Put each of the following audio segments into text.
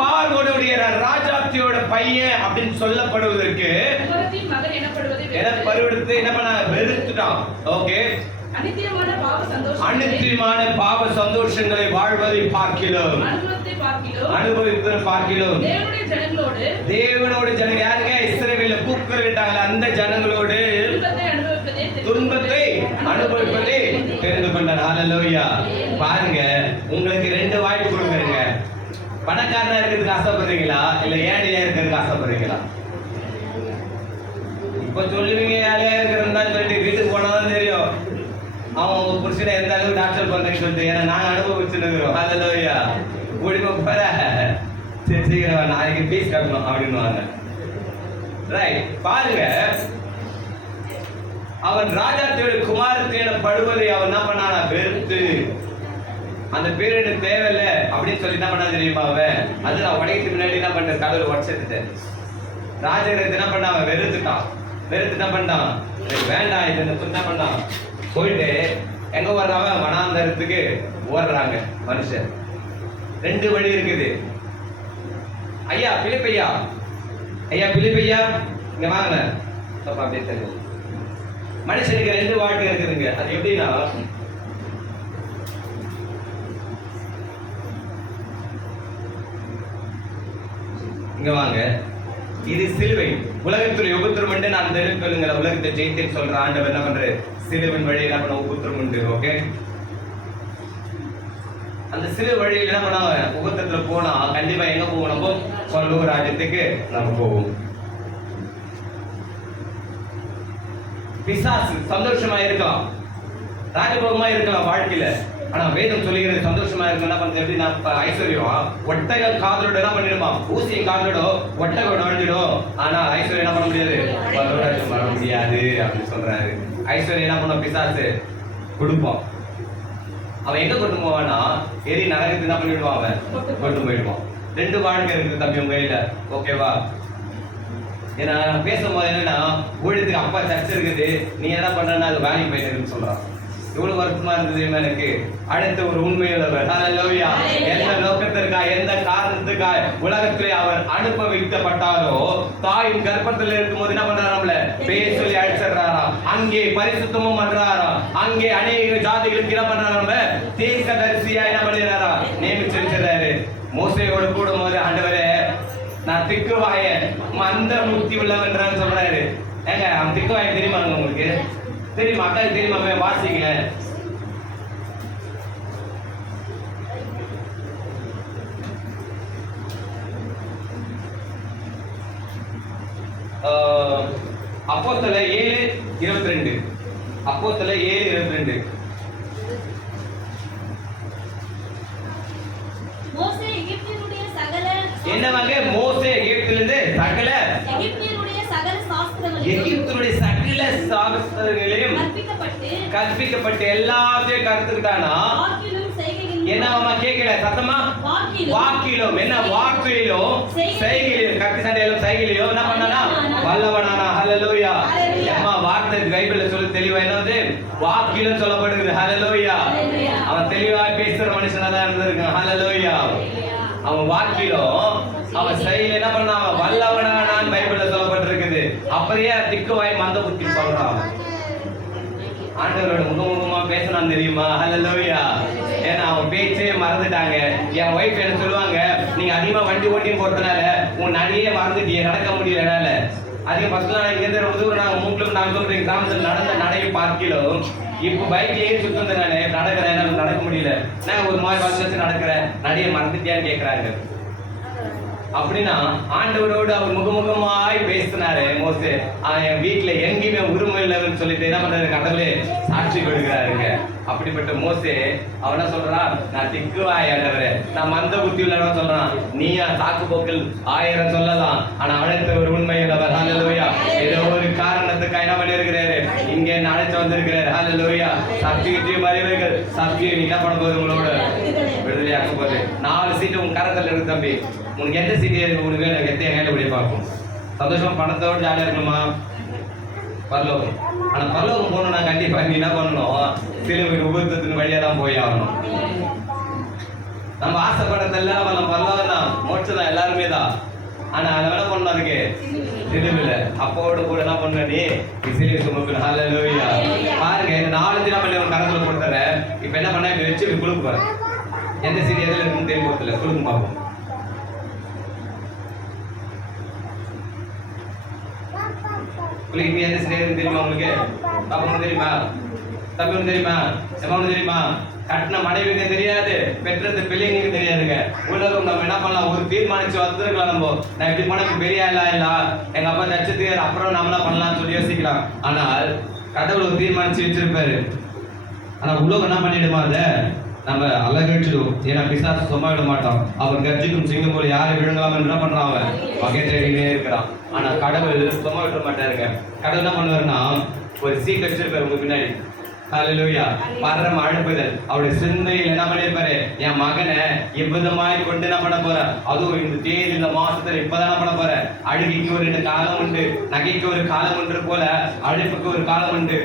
பார்வோனுடைய ராஜாத்தியோட பையன் அப்படின்னு சொல்லப்படுவதற்கு என்ன பண்ண வெறுத்துட்டான். ஓகே, அனித்தியமான பாவ சந்தோஷங்களை வாழ்வதை பார்க்கிறோம், அனுபவிப்பதை பார்க்கிறோம். தேவனோடு ஜனங்கள் யாருங்க? இஸ்ரவேல கூப்பிட்டாங்க. அந்த ஜனங்களோடு துன்பத்தை அனுபவிப்பதை தெரிந்து கொண்டார். ஹல்லேலூயா. பாருங்க, உங்களுக்கு 2 வாய்ப்பு கொடுக்குறேங்க. பணக்காரனா இருக்கிறதுக்கு ஆசைப்படுறீங்களா, இல்ல ஏழையா இருக்கிறதுக்கு ஆசைப்படுறீங்களா? இப்ப சொல்லுவீங்க ஏழையா இருக்கிறதா சொல்லிட்டு வீட்டுக்கு போனதான் தெரியும் அவன் புருஷனை எந்த அளவுக்கு டாக்டர் பண்றேன்னு சொல்லிட்டு. ஏன்னா நாங்க அனுபவிச்சுருக்கிறோம். ஹல்லேலூயா. குடிமை போற சரி சீக்கிரம் நாளைக்கு பீஸ் கட்டணும் அப்படின்னு. ரைட். பாருங்க, அவன் ராஜாத்தியோட குமாரத்தியோட படுவதை அவன் என்ன பண்ணானா? வெறுத்து, அந்த பேர் எனக்கு தேவையில்லை அப்படின்னு சொல்லி என்ன பண்ணா தெரியுமா? அவன் அது நான் உடைக்கு முன்னாடி என்ன பண்ண கடவுள் உடச்சிட்டேன். ராஜகிரத்தை என்ன பண்ண? அவன் வெறுத்துட்டான். வெறுத்து என்ன பண்ணான்? எனக்கு வேண்டாம் இது என்ன பண்ணான்? போயிட்டு எங்க வர்றவன் வனாந்தரத்துக்கு ஓடுறாங்க மனுஷன். 2 வழி இருக்குது. ஐயா பிலிப்பையா, ஐயா பிலிப்பையா இங்க வாங்க. அப்படியே தெரியும் மனுஷனுக்கு 2 வாழ்க்கை இருக்குதுங்க. அது எப்படின்னா, இங்க வாங்க, இது சிலுவை. உலகத்துல உபத்திரம் உண்டு, நான் தெரிவிப்பேங்க. உலகத்தை ஜெயித்தேன்னு சொல்ற ஆண்டவர் என்ன பண்ற? சிலுவின் வழி என்ன பண்ண? உபத்திரம் உண்டு. ஓகே, அந்த சிலுவை வழியில் என்ன பண்ணாங்க? உபத்திரத்துல போனா கண்டிப்பா எங்க போவோம்? நம்ம பரலோக ராஜ்யத்துக்கு நம்ம போவோம். பிசாசு சந்தோஷமா இருக்கலாம், ராஜபோகமா இருக்கலாம் வாழ்க்கையில. ஆனா வேதம் சொல்லுகிறது சந்தோஷமா இருக்கும். என்ன பண்றது? எப்படின்னா, ஐஸ்வர்யம் ஒட்டக காதலோட என்ன பண்ணிடுமா? ஊசியின் காதலோட ஒட்டக நுழைஞ்சிடும். ஆனா ஐஸ்வர்யம் என்ன பண்ண முடியாது? வர முடியாது அப்படின்னு சொல்றாரு. ஐஸ்வர்யம் என்ன பண்ண? பிசாசு கொடுப்பான். அவன் எங்க கொண்டு போவான்னா, எரி நரகத்துக்கு என்ன பண்ணிடுவான்? அவன் கொண்டு போயிடுவான். 2 வாழ்க்கை இருக்குது தம்பி உங்க கையில. ஓகேவா? ஏன்னா பேசும்போது என்னன்னா, ஊழியத்துக்கு அப்பா சர்ச்சை இருக்குது, நீ என்ன பண்றன்னா அது வேலைக்கு போயிட்டு சொல்றான். எவ்வளவு வருத்தமா இருந்தது எனக்கு. அடுத்த ஒரு உண்மையுள்ளவர். ஹல்லேலூயா. எந்த நோக்கத்திற்காக, எந்த காரணத்துக்காக உலகத்திலே அவர் அனுபவிக்கப்பட்டாரோ, தாயின் கர்ப்பத்தில் இருக்கும்போது என்ன பண்றாரு? நம்மள பேர் சொல்லி அழைச்சிடுறாரா. அங்கே பரிசுத்தமும் பண்றாரா. அங்கே அநேக ஜாதிகளுக்கு என்ன பண்றாரு? நம்ம தீர்க்கதரிசியா என்ன பண்ணிடுறாரா? நியமிச்சு வச்சிடறாரு. மோசையோட கூடும் போது, ஆண்டவரே நான் திக்குவாய மந்த முக்தி உள்ளவன்றான்னு சொல்றாரு. ஏங்க, அவன் திக்குவாய தெரியுமாங்க உங்களுக்கு? தெரியுமா? அக்காவுக்கு தெரியுமா? வாசிக்கல. அப்போஸ்தலர் 7:22. அப்போஸ்தலர் 7:22. மோசே எகிப்தினுடைய சகல என்னவாங்க? மோசே எகிப்திலிருந்து சகல எகிப்தினுடைய சகல சாஸ்திரங்களையும் கற்பிக்கப்பட்டு எல்லாத்தையும் கற்றுக்கிட்டானா? என்னவா கேட்கல சத்தமா? வாக்கிலும் என்ன? வாக்கிலும் செய்கையிலும் கத்தி சண்டையிலும் செய்கையிலும் என்ன பண்ணானா? வல்லவனானா. ஹல்லேலூயா. அம்மா வார்த்தை பைபிள்ல சொல்லி தெளிவா என்னது? வாக்கிலும் சொல்லப்படுகிறது. ஹல்லேலூயா. அவன் தெளிவா பேசுற மனுஷனா தான் இருந்திருக்கான். ஹல்லேலூயா. அவன் வாக்கிலும் அவன் செய்கையில என்ன பண்ணான்? வல்லவனானான் பைபிள்ல சொல்லப்பட்டிருக்குது. அப்படியே திக்குவாய் மந்த புத்தி சொல்றான். ஆண்டவரோட முகமுகமா பேசணும் தெரியுமா? ஹல்லேலூயா. ஏன்னா அவன் பேச்சே மறந்துட்டாங்க. என் ஒய்ஃப் என்ன சொல்லுவாங்க, நீங்க அதிகமா வண்டி ஓட்டின்னு போறதுனால உன் நடையே மறந்துட்டியே, நடக்க முடியல என்னால. அதிக ஃபர்ஸ்ட்ல நான் இங்க ரொம்ப தூரம் நாங்க 3 கிலோமீட்டர் 4 கிலோமீட்டர் கிராமத்துல நடந்த நடையை பார்க்கலாம். இப்போ பைக்லயே சுத்ததுனால நடக்கிறேன், என்னால நடக்க முடியல. நான் ஒரு மாதிரி வருஷம் நடக்கிறேன், நடையை மறந்துட்டியான்னு கேட்கறாங்க. அப்படின்னா ஆண்டவரோடு அவர் முகமுகமாய் பேசினாரு மோசே. என் வீட்டுல எங்கேயுமே உரிமை இல்லைன்னு சொல்லிட்டு என்ன பண்றாரு? கடவுளே சாட்சி கொடுக்கிறாருங்க. அப்படிப்பட்ட மோசே அவன் என்ன சொல்றான்? நான் திக்குவாய் ஆண்டவரே, நான் மந்த புத்தி உள்ளவன் சொல்றான். நீயா சாக்கு போக்கில் 1000 சொல்லலாம், ஆனா அழைத்த ஒரு உண்மை உள்ளவர். ஹல்லேலூயா. ஏதோ ஒரு காரணத்துக்காக என்ன பண்ணிருக்கிறாரு? இங்க என்ன அழைச்சு வந்திருக்கிறாரு. ஹல்லேலூயா. சத்தியத்தையும் அறிவுகள் சத்தியம் என்ன பண்ண போகுது? உங்களோட விடுதலையாக்க போகுது. 4 சீட்டு உங்க கரத்துல இருக்கு தம்பி. உனக்கு எந்த சீட்டு உனக்கு எனக்கு எத்தைய கையில போய் பார்க்கும். சந்தோஷமா பணத்தோடு ஜாலியா இருக்கணுமா? பரலோகம். ஆனா பரலோகம் போகணும்னா கண்டிப்பா நீ என்ன பண்ணணும்? சிலுவையின் உபத்திரத்தின் வழியா தான் போய் ஆகணும். நம்ம ஆசைப்படத்தெல்லாம் பரலோகம் தான். உடச்சுதான் எல்லாருமே தான். ஆனா அதை என்ன பண்ண அதுக்கு திருவிழ அப்போட கூட என்ன பண்ண நீ சிலுவை சுமக்கணும். ஹல்லேலூயா. பாருங்க இந்த 4 தினம் பண்ணி ஒரு கரத்துல கொடுத்துறேன். இப்ப என்ன பண்ண இப்ப வச்சு இப்படி குழுக்கு போறேன். எந்த சீரி எதுல இருக்குன்னு தெரியும் போதில்ல. குழுக்கு பார்ப்போம். உங்களுக்கு எந்த சீரி எதுன்னு தெரியுமா? உங்களுக்கு பாப்பா தெரியுமா? தம்பி தெரியுமா? எம்மா தெரியுமா? கட்டின மனைவிக்கு தெரியாது, பெற்றது பிள்ளைங்களுக்கு தெரியாதுங்க. உலகம் நம்ம என்ன பண்ணலாம், ஒரு தீர்மானிச்சு வந்துருக்கலாம். நம்ம நான் இப்படி பண்ண பெரிய ஆளா இல்ல, எங்க அப்பா தச்சது அப்புறம் நம்மளா பண்ணலாம்னு சொல்லி யோசிக்கலாம். ஆனால் கடவுள் ஒரு தீர்மானிச்சு வச்சிருப்பாரு. ஆனா உலகம் என்ன பண்ணிடுமா, அதை நம்ம அலகழிச்சிடுவோம். ஏன்னா பிசாசு சும்மா விட மாட்டான். அவன் கர்ஜிக்கும் சிங்கம் போல யாரை விழுங்கலாம் என்ன பண்றான், அவன் வகை தேடினே இருக்கிறான். ஆனா கடவுள் சும்மா விட மாட்டாருங்க. கடவுள் என்ன பண்ணுவாருன்னா ஒரு சீட் வச்சிருப்பாரு உங்க பின்னாடி. ஹல்லேலூயா. பரம அழுப்புதல் அவருடைய சிந்தையில் என்ன பண்ணிருப்பாரு, என் மகனை இவ்விதமாய் கொண்டு என்ன பண்ண போற, அதுவும் இந்த தேதி இந்த மாசத்துல இப்பதான் பண்ண போற. அழுகைக்கு ஒரு 2 காலம் உண்டு, நகைக்கு ஒரு காலம் உண்டு போல அழைப்புக்கு ஒரு காலம் உண்டு.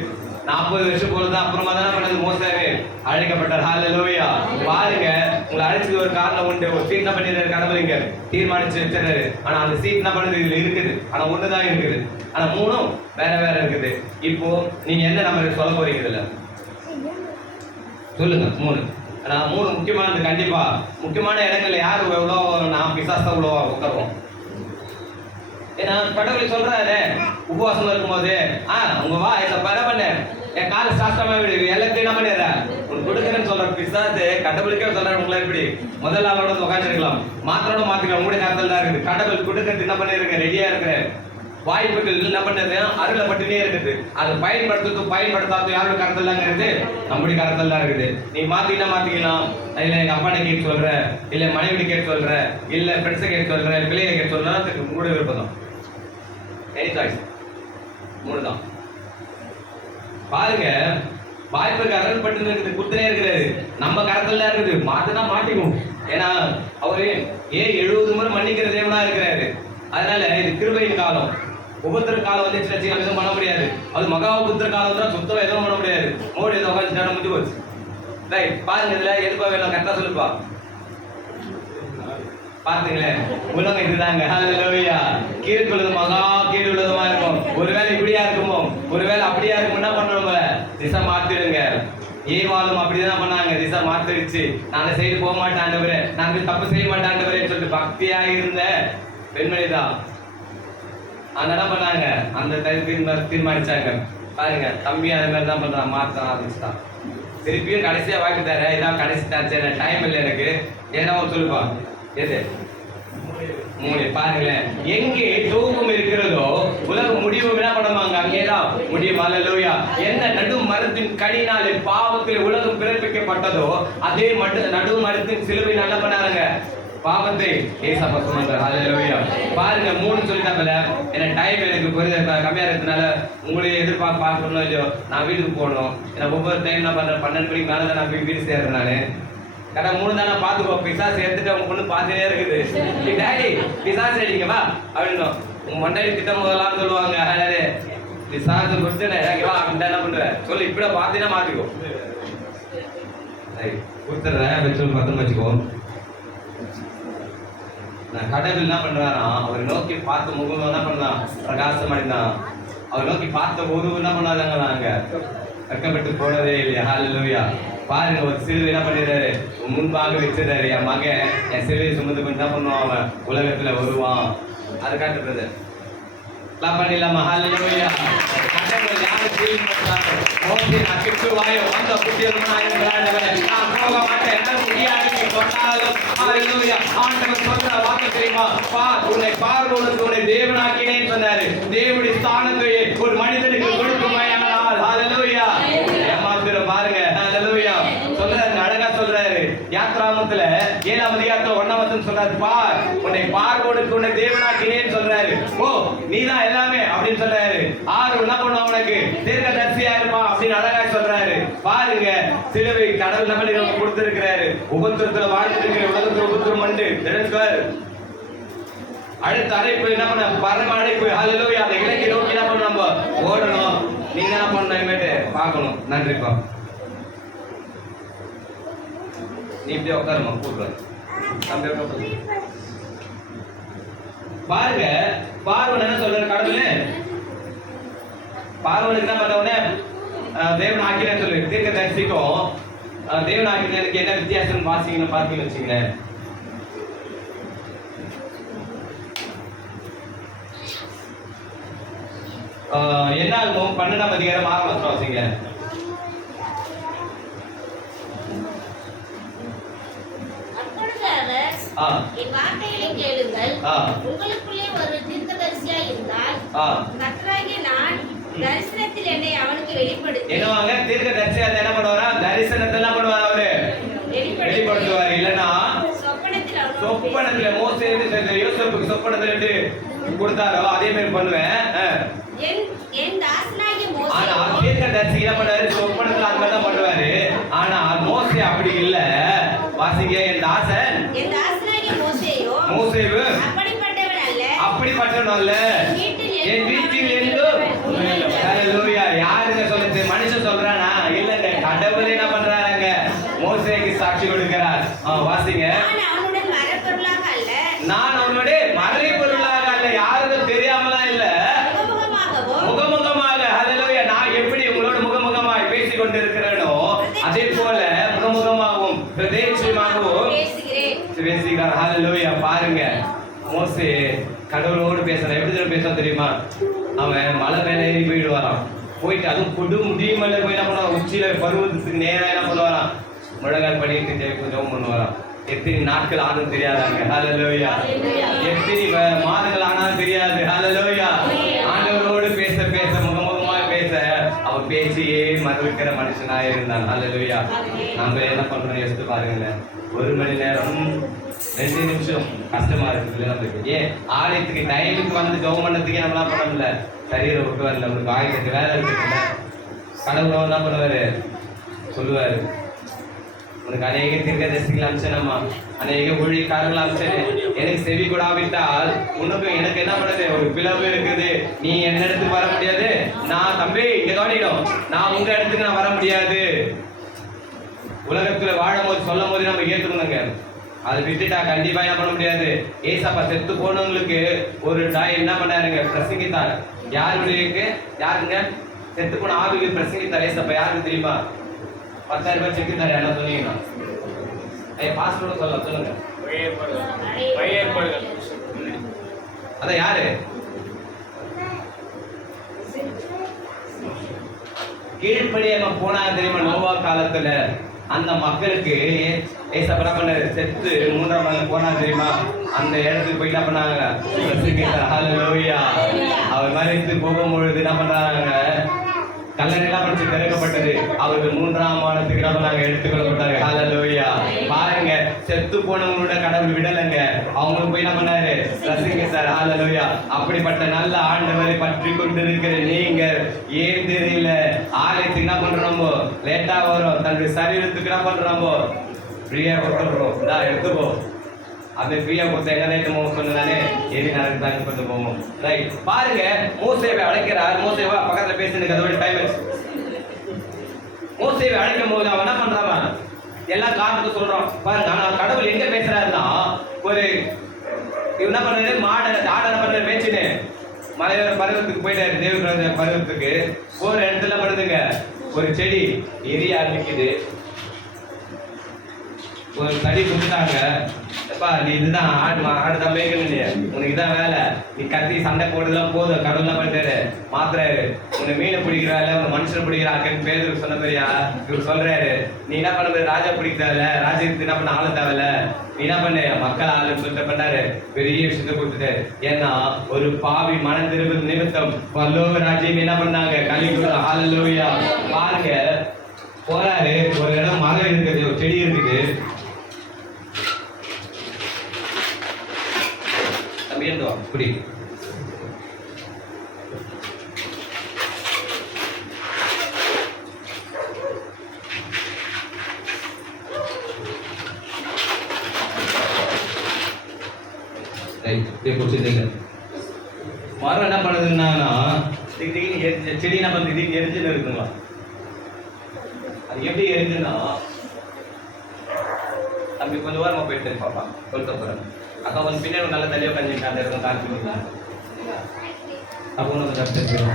40 வருஷம் போலதான் அப்புறமா தானே பண்ணது மோசவே அழைக்கப்பட்டார். ஹல்லேலூயா. பாருங்க, உங்களை அழைச்சது ஒரு காரணம் உண்டு. ஒரு சீட் என்ன பண்ணிடுறாரு கடவுளுங்க, தீர்மானிச்சு வச்சிடறாரு. ஆனா அந்த சீட் என்ன பண்ணுது, இதுல இருக்குது. ஆனா ஒண்ணுதான் இருக்குது, ஆனா 3 வேற வேற இருக்குது. இப்போ நீங்க எந்த நம்பருக்கு சொல்ல போறீங்க இதுல சொல்லுங்க. 3. ஆனா 3 முக்கியமானது. கண்டிப்பா முக்கியமான இடங்கள்ல யாரு எவ்வளோ, நான் பிசாசு எவ்வளோ உட்காருவோம். ஏன்னா கடவுளை சொல்றாரு உபவாசம் இருக்கும்போது உங்க வா இதை பர பண்ண என் கால சாஸ்திரமா விடு எல்லாத்தையும் என்ன பண்ணிடுற உனக்கு கொடுக்குறேன்னு சொல்ற பிசாசு கடவுளுக்கே சொல்றாரு. உங்களை எப்படி முதல்ல அவரோட உட்காந்துருக்கலாம், மாத்திரோட மாத்திக்கலாம். உங்களுடைய கருத்தில் தான் இருக்குது. கடவுள் கொடுக்கறது என்ன பண்ணிருக்க ரெடியா இருக்கிற வாய்ப்புகள் என்ன பண்ணது அருளை மட்டுமே இருக்குது. அதை பயன்படுத்தாது யாரோட கருத்தில் தாங்க இருக்குது, நம்முடைய கருத்தில் தான் இருக்குது. நீ மாத்தினா மாத்திக்கலாம். இல்ல எங்க அப்பாட்ட கேட்டு சொல்ற, இல்ல மனைவி கேட்டு சொல்ற, இல்ல ஃப்ரெண்ட்ஸை கேட்டு சொல்ற, பிள்ளைகளை கேட்டு சொல்ற, உங்களுடைய விருப்பம் தான். Any choice. 3 தான். பாருங்க, வாய்ப்புக்கு அருள் பட்டு இருக்குது, குத்துனே இருக்கிறாரு. நம்ம கருத்துல இருக்குது, மாத்தினா மாட்டிக்கும். ஏன்னா அவரு 70 முறை மன்னிக்கிற தேவனா இருக்கிறாரு. அதனால இது கிருபையின் காலம். உபத்திர காலம் வந்து எதுவும் பண்ண முடியாது. அது மகா உபத்திர காலம் தான், சுத்தமா எதுவும் பண்ண முடியாது. மோடி எதுவும் உட்காந்து முடிஞ்சு போச்சு. ரைட். பாருங்க, இதுல எதுப்பா வேணும் கரெக்டா சொல்லுப்பா. பாத்தீங்களேன், உலகம் இதுதாங்க. ஹல்லேலூயா. கீழ்க்குள்ளது மகா கீழ் உள்ளதுமா இருக்கும். ஒருவேளை இப்படியா இருக்குமோ, ஒருவேளை அப்படியா இருக்கும். என்ன பண்ணணும், திசை மாத்திடுங்க. ஏவாளும் அப்படிதான் பண்ணாங்க, திசை மாத்திடுச்சு. நான் சைடு போக மாட்டேன் ஆண்டவரே, நான் தப்பு செய்ய மாட்டேன் ஆண்டவரேன்னு சொல்லிட்டு பக்தியா இருந்த பெண்மணிதான். அந்த என்ன பண்ணாங்க, அந்த தீர்மானிச்சாங்க. பாருங்க, தம்பி அந்த மாதிரி தான் பண்றான், மாத்த ஆரம்பிச்சுட்டான். திருப்பியும் கடைசியா வாய்ப்பு தர, இதான் கடைசி டாச்சு, டைம் இல்லை எனக்கு. ஏன்னா சொல்லுப்பா எது 3. பாருங்களேன், எங்கே தூக்கம் இருக்கிறதோ உலகம் முடிவு என்ன பண்ணுவாங்க, அங்கேதான் முடியும். ஹல்லேலூயா. என்ன நடு மரத்தின் கனினாலே பாவத்தில் உலகம் பிறப்பிக்கப்பட்டதோ அதே நடு மரத்தின் சிலுவை நல்ல பண்ணாருங்க பாவத்தை ஏசப்பா சுமந்தார். ஹல்லேலூயா. பாருங்க 3 சொல்லிட்டாங்கல்ல. என்ன டைம் எனக்கு கம்மியா இருக்கிறதுனால உங்களுடைய பார்க்கணும் இல்லையோ, நான் வீட்டுக்கு போகணும். ஏன்னா ஒவ்வொரு டைம் நான் பண்றேன் 12 மணிக்கு மேலே தான் நான் வீடு சேர்றேன். நான் கரெக்டாக 3 தானே பார்த்துக்கோ. பிசாசு எடுத்துட்டு அவங்க பொண்ணு பார்த்துட்டே இருக்குது. டேடி பிசாசு அடிங்க வா அப்படின்னு உங்க மண்டையை திட்டம் முதலான்னு சொல்லுவாங்க. பிசாசு கொடுத்து வா அப்படின்ட்டு என்ன பண்ற சொல்லி இப்படி பார்த்தீங்கன்னா மாத்திக்கோ. கொடுத்துட்றேன் வச்சு பத்திரம் வச்சுக்கோ. நான் கடவுள் என்ன பண்றானா, அவரை நோக்கி பார்த்த முகம் என்ன பண்ணலாம், பிரகாசம் அடைந்தான். அவரை நோக்கி பார்த்த போது என்ன பண்ணாதாங்க, நாங்க வெட்கப்பட்டு போனதே இல்லையா. ஹல்லேலூயா. பாருங்க, ஒரு சிலுவை என்ன பண்ணிடுறாரு, முன்பாக வச்சிருந்தாரு. என் மகன் என் சிலுவை சுமந்து கொஞ்சம் என்ன பண்ணுவான், அவன் உலகத்துல வருவான். அது காட்டுறது பண்ணிடலாமா. ஹல்லேலூயா. கடவுள் யாரு ஃபீல் பண்றாங்க, ஓகே நான் கிட்டு வாயோ வந்த புத்தியமா நான் போக மாட்டேன், என்னால முடியாது சொன்னாலும் ஹல்லேலூயா. ஆண்டவர் சொன்ன வாக்கு தெரியுமா, உன்னை பார்வோனுக்கு உன்னை தேவனாக்கினேன்னு சொன்னாரு. தேவனுடைய ஸ்தானத்தை ஒரு மனிதனுக்கு கொடுக்குமையானால் ஹல்லேலூயா. ஏமாத்திரம் பாருங்க. ஹல்லேலூயா. சொல்றாரு, அழகா சொல்றாரு. யாத்ராகமத்துல 7ஆம் அதிகாரத்துல 1ஆம் வசனம் சொல்றாரு, பார் உன்னை பார்வோனுக்கு உன்னை தேவனாக்கினேன்னு சொல்றாரு. ஓ நீதான் எல்லாமே அப்படின்னு சொல்றாரு. 6 என்ன பண்ணுவான், உனக்கு தீர்க்கதரிசியா இருப்பான் அப்படின்னு அழகா சொல்றாரு. பாருங்க, சிலுவை கடவுள் நம்மளுக்கு கொடுத்திருக்கிறாரு. உபத்திரத்துல வாழ்ந்துட்டு இருக்கிற உலகத்துல உபத்திரம் உண்டு. அடுத்த அழைப்பு என்ன பண்ண, பரம அழைப்பு. ஹல்லேலூயா. அந்த இலக்கை நோக்கி என்ன பண்ண, நம்ம ஓடணும். நீங்க என்ன பண்ணணும் பார்க்கணும். நன்றிப்பா. நீ இப்படி உட்காருமா, கூப்பிடுறேன். பாருங்க, பார்வன் என்ன சொல்றாரு கடவுளே? பார்வனுக்கு என்ன பண்ண உடனே தேவன் ஆக்கினேன்னு சொல்லி தீர்க்கதரிசிக்கும் தேவன் ஆக்கினேனுக்கு என்ன வித்தியாசம் வாசிக்கணும் பார்த்தீங்கன்னு வச்சுங்களேன். என்ன ஆகும்? 12ஆம் அதிகாரம் 6ஆம் வசனம் வாசிங்க. என் வார்த்தைகளை கேளுங்கள். உங்களுக்குள்ளே ஒரு தீர்க்கதரிசியாய் இருந்தால் கர்த்தராகிய நான் தரிசனத்தில் என்னை அவனுக்கு வெளிப்படுத்தி. என்னவாங்க? தீர்க்கதரிசியா என்ன பண்ணுவாரா? தரிசனத்தை என்ன பண்ணுவார்? அவரு வெளிப்படுத்துவார். இல்லனா சொப்பனத்துல மோசே யோசேப்புக்கு சொப்பனத்துல கொடுத்தாரோ அதே மாதிரி பண்ணுவேன். என் தாசனாகிய மோசே ஆனா தீர்க்கதரிசி என்ன பண்ணாரு? சொப்பனத்துல அந்த மாதிரி தான் பண்ணுவாரு. ஆனா மோசே அப்படி இல்ல. வாசிங்க, என் தாசனாகிய மோசேவு அப்படிப்பட்டவன் அல்ல, என் வீட்டில் இருந்து. ஹல்லேலூயா. யாருங்க சொல்லுது? மனுஷன் சொல்றானா? இல்லங்க, கடவுளே என்ன பண்றாருங்க? மோசேக்கு சாட்சி கொடுக்கிறார். வாசிங்க, நான் அவனுடைய மறைபொருளாக அல்ல, யாருக்கும் தெரியாமலாம் இல்ல, முகமுகமாக. ஹல்லேலூயா. நான் எப்படி உங்களோட முகமுகமாய் பேசிக் கொண்டிருக்கிறேனோ அதே போல முகமுகமாகவும் பிரதேசமாகவும் பேசுகிறார். ஹல்லேலூயா. பாருங்க, மோசே கடவுளோடு பேசுறான். எப்படி பேசுறான் தெரியுமா? அவன் மலை மேல ஏறி போயிடுவாராம். போயிட்டு அதுவும் கொடு முடியுமல்ல போய் என்ன பண்ணுவான்? உச்சியில பருவத்துக்கு நேரம் என்ன பண்ணுவாராம்? முழங்கால் பண்ணிட்டு ஜெபம் பண்ணுவாராம். எத்தனை நாட்கள் ஆனது தெரியாதாங்க. ஹல்லேலூயா. எத்தனை மாதங்கள் ஆனாலும் தெரியாது. ஹல்லேலூயா. ஆண்டவரோடு பேச பேச முகமுகமா பேச அவன் பேசியே மறக்கிற மனுஷனா இருந்தான். ஹல்லேலூயா. நம்ம என்ன பண்றோம் யோசித்து பாருங்களேன். 1 மணி நேரம் 2 நிமிஷம் கஷ்டமா இருக்குது நம்மளுக்கு. ஏன் ஆலயத்துக்கு டைமுக்கு வந்து ஜெபம் பண்ணதுக்கு நம்மளாம் பண்ண முடியல. சரீர விட்டு வரல, நம்மளுக்கு ஆயுதத்துக்கு வேலை இருக்குல்ல. கடவுள் என்ன பண்ணுவாரு? சொல்லுவாரு, உனக்கு அநேக தீர்க்கதரிசிகள் அனுப்பிச்சேனம்மா, அநேக ஊழியக்காரர்கள் அனுப்பிச்சேன். எனக்கு செவி கூடாவிட்டால் உனக்கு எனக்கு என்ன பண்ணுது? ஒரு பிளவு இருக்குது. நீ என்ன இடத்துக்கு வர முடியாது. நான் தம்பி இங்க கவனிடும், நான் உங்க இடத்துக்கு நான் வர முடியாது. உலகத்துல வாழும் போது சொல்லும் போது நம்ம ஏற்றுக்கணுங்க. அதை விட்டுட்டா கண்டிப்பா என்ன பண்ண முடியாது. ஏசப்பா செத்து போனவங்களுக்கு ஒரு டாய் என்ன பண்ணாருங்க? பிரசங்கித்தார். யாருங்க? செத்து போன ஆவிக்கு பிரசங்கித்தார் ஏசப்பா. யாருக்கு தெரியுமா? 10,000 ரூபாய் செக்கு தாரு. என்ன சொன்னீங்கன்னா பாஸ்போர்ட் சொல்லுங்க. அதான் யாரு? கீழ்ப்படியாக போனா தெரியுமா? நோவா காலத்துல அந்த மக்களுக்கு ஏசப்பா பண்ணாரு. செத்து 3ஆம் நாள் போனா தெரியுமா? அந்த இடத்துக்கு போய் என்ன பண்ணாங்க? ஹல்லேலூயா. அவர் மாதிரி போகும்பொழுது என்ன பண்றாங்க? கல்லறையெல்லாம் படிச்சு திறக்கப்பட்டது. அவருக்கு 3ஆம் வானத்துக்கு என்ன பண்ணாங்க? எடுத்துக்கொள்ளப்பட்டாரு. ஹல்லேலூயா. பாருங்க, செத்து போனவங்களோட கடவுள் விடலைங்க. அவங்களுக்கு போய் என்ன பண்ணாரு? ரசிகத்தார். ஹல்லேலூயா. அப்படிப்பட்ட நல்ல ஆண்டவரை பற்றி கொண்டிருக்கிற நீங்க ஏன் தெரியல ஆலயத்துக்கு என்ன பண்றோமோ லேட்டா வரும். தன்னுடைய சரீரத்துக்கு என்ன பண்றோமோ ஃப்ரீயா கொடுத்துடுறோம். நான் எடுத்துக்கோ. அந்த ஃப்ரீயா கொடுத்த எங்க ரைட்டு சொன்னதானே எரி நடக்குதான்னு கொண்டு போவோம். ரைட். பாருங்க, மோசேவை அழைக்கிறார். மோசேவா பக்கத்துல பேசுறதுக்கு அதோட டைம் ஆச்சு. மோசேவை அழைக்கும் போது அவன் என்ன பண்றான்? எல்லா காரணத்துக்கும் சொல்றான். பாருங்க, ஆனா கடவுள் எங்க பேசுறாருன்னா ஒரு என்ன பண்றாரு? ஆட பண்றாரு பேச்சுன்னு மலையோர பருவத்துக்கு போயிட்டாரு. தேவ பருவத்துக்கு போற இடத்துல படுதுங்க ஒரு செடி எரிய ஆரம்பிக்குது. ஒரு தடி கொடுத்தாங்க. நீ இதுதான் ஆடுதான் மேய்க்கணும் இல்லையா? உனக்கு இதான் வேலை. நீ கத்தி சண்டை போடுறதுலாம் போதும். கடவுள்லாம் பண்ணிட்டாரு, மாத்துறாரு. உன்னை மீனை பிடிக்கிறாள், உன்னை மனுஷனை பிடிக்கிறான்னு பேரு சொன்ன பெரியா இவர் சொல்றாரு. நீ என்ன பண்ண? ராஜா பிடிக்காத, ராஜ்யத்துக்கு என்ன பண்ண? ஆளு தேவையில்ல. நீ என்ன பண்ண? மக்கள் ஆளுன்னு சொல்லிட்டு பண்ணாரு. பெரிய விஷயத்தை கொடுத்துட்டாரு. ஏன்னா ஒரு பாவி மனம் திரும்ப நிமித்தம் பல்லோக ராஜ்யம் என்ன பண்ணாங்க? கலிகுடா. ஹல்லேலூயா. பாருங்க, போறாரு. ஒரு இடம் மரம் இருக்குது, ஒரு செடி இருக்குது. புடி மரம் என்ன பண்ணுதுன்னா செடி என்ன பண்ணுது? எரிஞ்சுன்னு இருக்குங்களா? அது எப்படி எரிஞ்சுன்னா, அப்படி கொஞ்சம் வாரமா போயிட்டு பாப்பா சொல்ல போறேன். அக்கா கொஞ்சம் பின்னாடி நல்ல தள்ளியோ கஞ்சிட்டு அந்த இருக்கும் காற்று அப்போ ஒன்று கஷ்டம் தெரிஞ்சிடும்.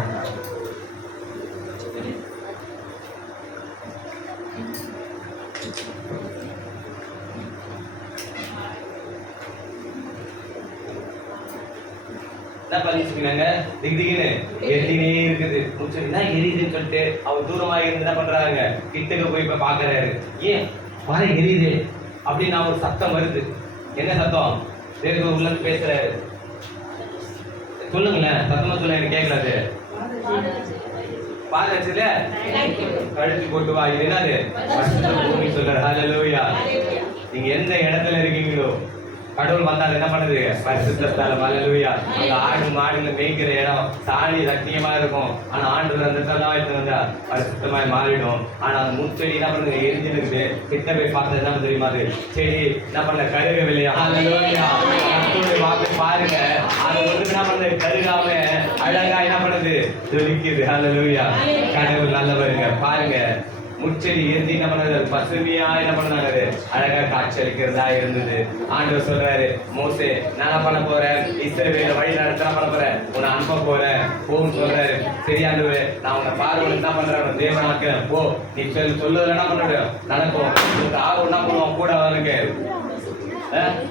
என்ன பண்ணிச்சுக்கிறாங்க திடீர்னு எரிஞ்சினே இருக்குது. என்ன எரியுதுன்னு சொல்லிட்டு அவர் தூரமா இருந்து என்ன பண்றாங்க கிட்டக்கு போய் இப்ப பாக்குறாரு. ஏன் மழை எரியுது அப்படின்னு ஒரு சத்தம் வருது. என்ன சத்தம்? தேர்வு உள்ள பேசுறாரு. சொல்லுங்களேன், சத்தமா சொல்ல எனக்கு கேட்கலாது. பால் வச்சுல கழுத்து போட்டு வா. இது என்னது? பூமி சொல்றாரு. ஹல்லேலூயா. நீங்க எந்த இடத்துல இருக்கீங்களோ கடவுள் வந்தால் என்ன பண்ணுது? பரிசுத்தத்தால. ஹல்லேலூயா. அங்க ஆடு மாடுல மேய்க்கிற இடம் சாணி சத்தியமா இருக்கும். ஆனா ஆண்டவர் அந்த தலாயிட்டு வந்தா பரிசுத்தமாய் மாறிடும். ஆனா அந்த முச்செடி என்ன பண்ணுது? எரிஞ்சிருக்குது. கிட்ட போய் பார்த்தது என்ன தெரியுமா? அது செடி என்ன பண்ண கருகவில்லையா? ஹல்லேலூயா. வாக்கு பாருங்க, அது வந்து என்ன பண்ணுது? கருகாம அழகா என்ன பண்ணுது? ஜொலிக்குது. ஹல்லேலூயா. கடவுள் நல்லவருங்க. பாருங்க, முச்செடி எரிஞ்சு என்ன பண்ணது? பசுமையா என்ன பண்ணாரு? அழகா காட்சி அளிக்கிறதா இருந்தது. ஆண்டவர் சொல்றாரு, மோசே நான் பண்ண போறேன், இஸ்ரவேலை வழி நடத்த பண்ண போறேன், உன்னை அனுப்ப போறேன் போன்னு சொல்றாரு. சரி ஆண்டவரே, நான் உன்னை பார்வை என்ன பண்றேன்? தேவனாக்கிறேன் போ. நீ சொல்லுவதில் என்ன பண்ண நடக்கும். உனக்கு ஆர்வம் என்ன பண்ணுவான்? கூட அவனுக்கு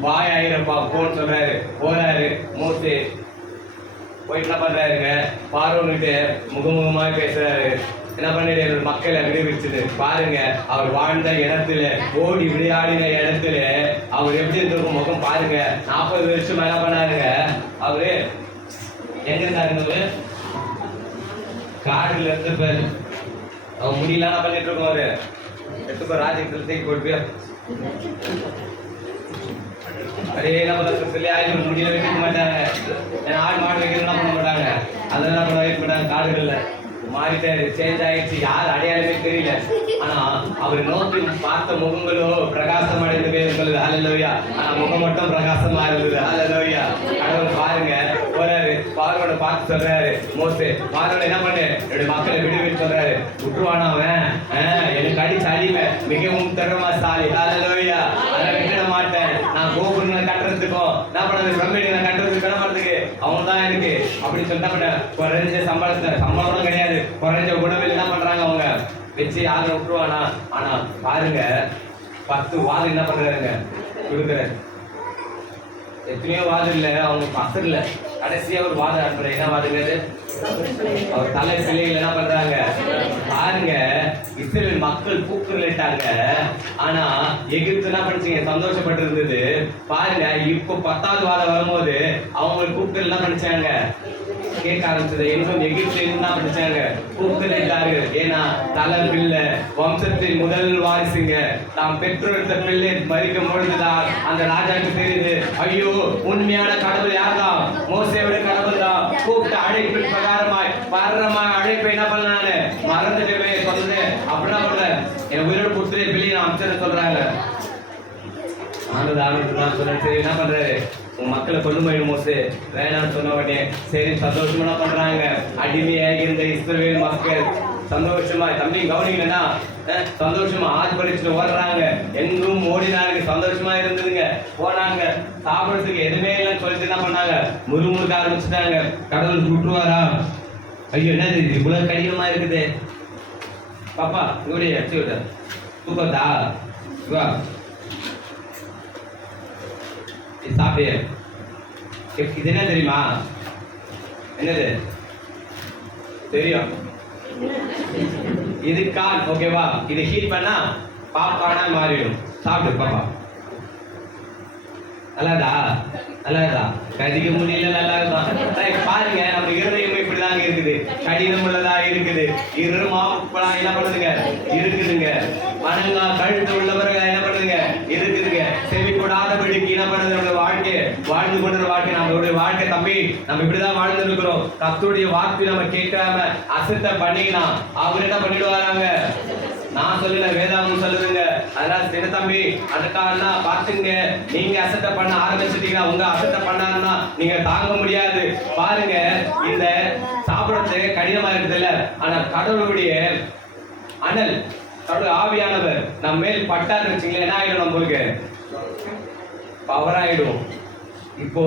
வாய் ஆயிரப்பா போன்னு சொல்றாரு. போறாரு. மோசே போயிட்டு என்ன பண்றாருங்க? பார்வனுக்கு முகமுகமாக பேசுறாரு. என்ன பண்ணிடு? மக்களை விடுவிச்சது. பாருங்க, அவர் வாழ்ந்த இடத்துல, ஓடி விளையாடின இடத்துல அவர் எப்படி இருந்திருக்கும் முகம் பாருங்க. 40 வருஷம் என்ன பண்ணாருங்க? அவரு எங்க இருந்தாருங்க? காடுல இருந்து அவர் முடியலாம் என்ன பண்ணிட்டு இருக்கோம்? அவரு எடுத்துக்கோ ராஜ்யத்தில் தூக்கி போட்டு அப்படியே என்ன பண்ண சொல்லி ஆயுதம் முடியல வைக்க மாட்டாங்க. ஆடு மாடு வைக்கிறதுலாம் பண்ண மாட்டாங்க. அதெல்லாம் பண்ண வைக்க மாட்டாங்க. காடுகள்ல மாறிட்டாரு, சேஞ்ச் ஆயிடுச்சு. யார் அடையாளமே தெரியல. ஆனா அவர் நோக்கி பார்த்த முகங்களோ பிரகாசம் அடைந்தது சொல்லுது. ஹல்லேலூயா. ஆனா முகம் மட்டும் பிரகாசமா இருந்தது. ஹல்லேலூயா. கடவுள் பாருங்க போறாரு. பார்வோட பார்த்து சொல்றாரு, மோசே பார்வோட என்ன பண்ணு? என்னுடைய மக்களை விடுவின்னு சொல்றாரு. விட்டுருவானா அவன்? எனக்கு அடிச்சு அடிமை, மிகவும் திறமைசாலி. ஹல்லேலூயா. அதை விட மாட்டேன். நான் கோபுரங்களை கட்டுறதுக்கும் என்ன பண்றது? பிரமிடுகளை கட்டுறதுக்கு என்ன பண்றதுக்கு அவங்க தான் எனக்கு அப்படின்னு சொல்லிட்டு பண்ண குறைஞ்ச சம்பளம் கிடையாது. குறைஞ்ச உணவில் என்ன பண்றாங்க? அவங்க வச்சு யாரும் விட்டுருவானா? ஆனா பாருங்க, 10 வாது என்ன பண்றாருங்க? கொடுக்குறாரு. எத்தனையோ வாது இல்ல, அவங்க பசர்ல கடைசியா ஒரு வாதம் அனுப்புற. என்ன வாதுங்கிறது? அவர் தலை பிள்ளைகள் என்ன பண்றாங்க? பாருங்க, இஸ்ரேல் மக்கள் கூக்குரலிட்டாங்க. ஆனா எகிப்து என்ன பண்ணிச்சீங்க? சந்தோஷப்பட்டு இருந்தது. பாருங்க, இப்போ 10வது வாதம் வரும்போது அவங்களுக்கு கூக்குரல் என்ன பண்ணிச்சாங்க? கேட்க ஆரம்பிச்சது. எங்கும் எகிப்து என்ன பண்ணிச்சாங்க? கூக்குரலிட்டார்கள். ஏன்னா தலை பிள்ளை வம்சத்தின் முதல் வாரிசுங்க. தாம் பெற்றெடுத்த பிள்ளை மறிக்கும் பொழுதுதான் அந்த ராஜாவுக்கு தெரியுது, ஐயோ உண்மையான கடவுள் யார்தான்? மோசேயோட கடவுள் தான். கூப்பிட்டு அழைப்பின் பிரகாரமாய் பரமாய் அழைப்பை என்ன பண்ணானு மறந்துட்டு சொல்லுது. அப்படின்னா பண்ற என் உயிரோட புத்திர பிள்ளை நான் அமைச்சர் சொல்றாங்க. சரி என்ன பண்றாரு? உங்க மக்களை கொண்டு போயிடும் மோசே வேணாம்னு சொன்ன உடனே சரி சந்தோஷமா என்ன பண்றாங்க? அடிமையாக இருந்த இஸ்ரவேல் மக்கள் சந்தோஷமா, தம்பி கவனிங்கன்னா சந்தோஷமா ஆர்ப்பரிச்சுட்டு ஓடுறாங்க. எங்கும் ஓடினாங்க, சந்தோஷமா இருந்ததுங்க. போனாங்க, சாப்பிடறதுக்கு எதுவுமே இல்லைன்னு சொல்லிட்டு என்ன பண்ணாங்க? முறுமுறுக்க ஆரம்பிச்சுட்டாங்க. கடவுள் விட்டுருவாரா? ஐயோ என்னது இவ்வளவு கடினமா இருக்குது? பாப்பா இவடைய அடிச்சு விட தூக்கத்தா வா சாப்பிடு. இது என்ன தெரியுமா? என்னது தெரியும்? இது கான், ஓகேவா? இது ஹீட் பண்ணா பாப்கார்னா மாறிடும். சாப்பிடு பாப்பா. நல்லாதா? நல்லாதா? கதிக்க முடியல, நல்லா இருக்கும். பாருங்க, நம்ம இருதயம் இப்படிதாங்க இருக்குது. கடினம் உள்ளதா இருக்குது. இருமாப்பா என்ன பண்ணுதுங்க? இருக்குதுங்க. மனங்கா கழுத்து உள்ளவர்கள் என்ன பண்ணுதுங்க? இருக்குதுங்க. செவி கொடாதபடிக்கு என்ன பண்ணுது? நம்மளோட வாழ்க்கை வாழ்ந்து கொண்டிருக்கிற வாழ்க்கை, நம்மளுடைய வாழ்க்கை தம்பி நம்ம இப்படிதான் வாழ்ந்து இருக்கிறோம். கர்த்தருடைய வாக்கு நம்ம கேட்காம அசத்த பண்ணினா அவர் என்ன பண்ணிடுவாராங்க? நான் சொல்லல, வேதாகம் சொல்லுதுங்க. அதனால சின்ன தம்பி அதுக்காக பாத்துங்க. நீங்க அசட்ட பண்ண ஆரம்பிச்சிட்டீங்கன்னா, உங்க அசட்ட பண்ணாருன்னா நீங்க தாங்க முடியாது. பாருங்க, இந்த சாப்பிடறது கடினமா இருக்குது இல்ல, ஆனா கடவுளுடைய அனல், கடவுள் ஆவியானவர் நம்ம மேல் பட்டான்னு வச்சுங்களேன், என்ன ஆயிடும்? நம்மளுக்கு பவர் ஆயிடும். இப்போ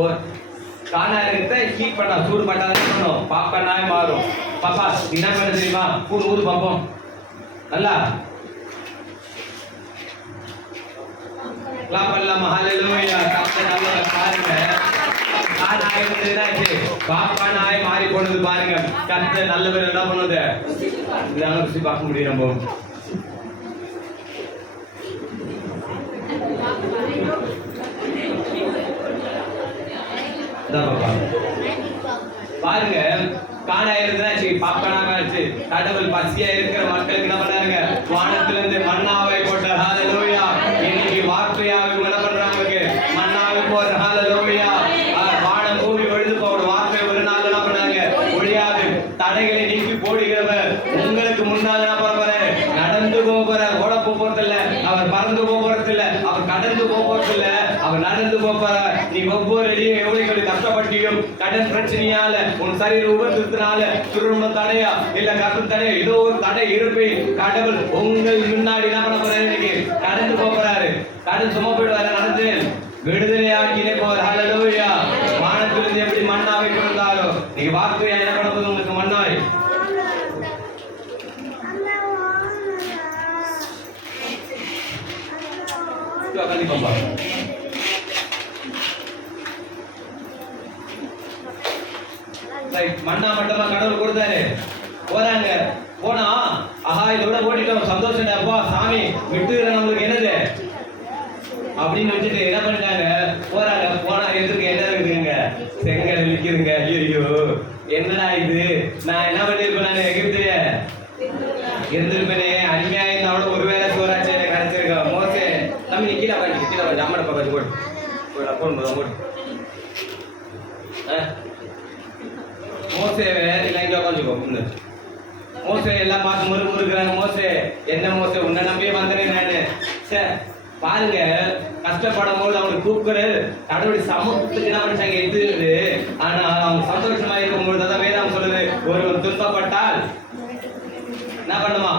காணா இருக்கிறத ஹீட் பண்ணா சூடு பண்ணாதான் பண்ணணும் பாப்கார்னாய் மாறும். பாப்பா என்ன பண்ண தெரியுமா? ஊது பார்ப்போம். நல்லா கிளாப் பண்ணலாமா? ஹalleluya. கர்த்தர் நல்லவர். பாருங்க காணாய் இருந்ததுனாச்சு பாப்கார்னாய் மாறி போனது பாருங்க. கர்த்தர் நல்லவர். என்ன பண்ணுது? இதாங்க ருசி பார்க்க முடியும். நம்ம பாருங்க காணா இருந்துச்சு பாப்கார்னாக ஆச்சு. கடவுள் பசியா இருக்கிற மக்களுக்கு என்ன பண்ணாங்க? வானத்திலிருந்து மன்னாவை போட்டார். ஹalleluya. இன்னைக்கு வார்த்தையாக என்ன பண்றாங்க? மன்னாவை போற. ஹalleluya. வானம் பூமி ஒழிந்து போடும். வார்த்தை ஒரு நாள் என்ன பண்ணாங்க? ஒழியாது. தடைகளை நீக்கி போடுகிறவர் உங்களுக்கு முன்னால் என்ன பண்றாரு? நடந்து போற ஓட போறதில்ல. அவர் பறந்து போறதில்ல. அவர் கடந்து போறதில்ல. அவர் நடந்து போறார். நீ ஒவ்வொரு அடியும் எவ்வளவு கஷ்டப்பட்டியும் கடன் பிரச்சனையால உன் சரீர உபத்திரத்தினால திரும்ப தடையா இல்ல கடன் தடையா ஏதோ ஒரு தடை இருப்பே கடவுள் உங்கள் முன்னாடி என்ன பண்ண போறாரு? இன்னைக்கு கடந்து போறாரு. கடன் சும போயிடுவாரு. நடந்து விடுதலையாக்கினே போறார். ஹalleluya. வானத்திலிருந்து எப்படி மன்னாவை கொடுத்தாரோ நீங்க வார்த்தையா என்ன பண்ண போகுது? உங்களுக்கு மன்னாய் கண்டிப்பா மண்ணா மட்டமா கடவுள் கொடுத்தாரு. போறாங்க. போனா ஆஹா இதோட ஓடிட்டோம் சந்தோஷம் அப்பா சாமி விட்டுக்கிற நம்மளுக்கு என்னது அப்படின்னு வச்சுட்டு என்ன பண்ணிட்டாங்க? போறாங்க. போனா எதுக்கு என்ன இருக்குதுங்க? செங்கல் விற்கிதுங்க. ஐயோ என்னடா இது? நான் என்ன பண்ணிருப்பேன்? நான் எகிப்திலே இருந்திருப்பேனே. அடிமையா இருந்தாவோட ஒருவேளை சோறாச்சு எனக்கு கிடைச்சிருக்கேன். மோசே தம்பி கீழே வாங்கி அம்மனை பக்கத்து போடு போடு மோசே இல்லை இங்கே உட்காந்துக்கோ. மோசே எல்லாம் பார்த்து முறுக்குறாங்க. மோசே என்ன மோசே உன்னை நம்பியே வந்தேன் நானு. சே பாருங்க கஷ்டப்படும் போது அவங்களுக்கு கூப்பிடுறது கடவுள் சமூகத்துக்கு என்ன பண்ணிட்டாங்க எது. ஆனா அவங்க சந்தோஷமா இருக்கும்போது அதான் வேதாம் சொல்லுது ஒரு துன்பப்பட்டால் என்ன பண்ணுமா?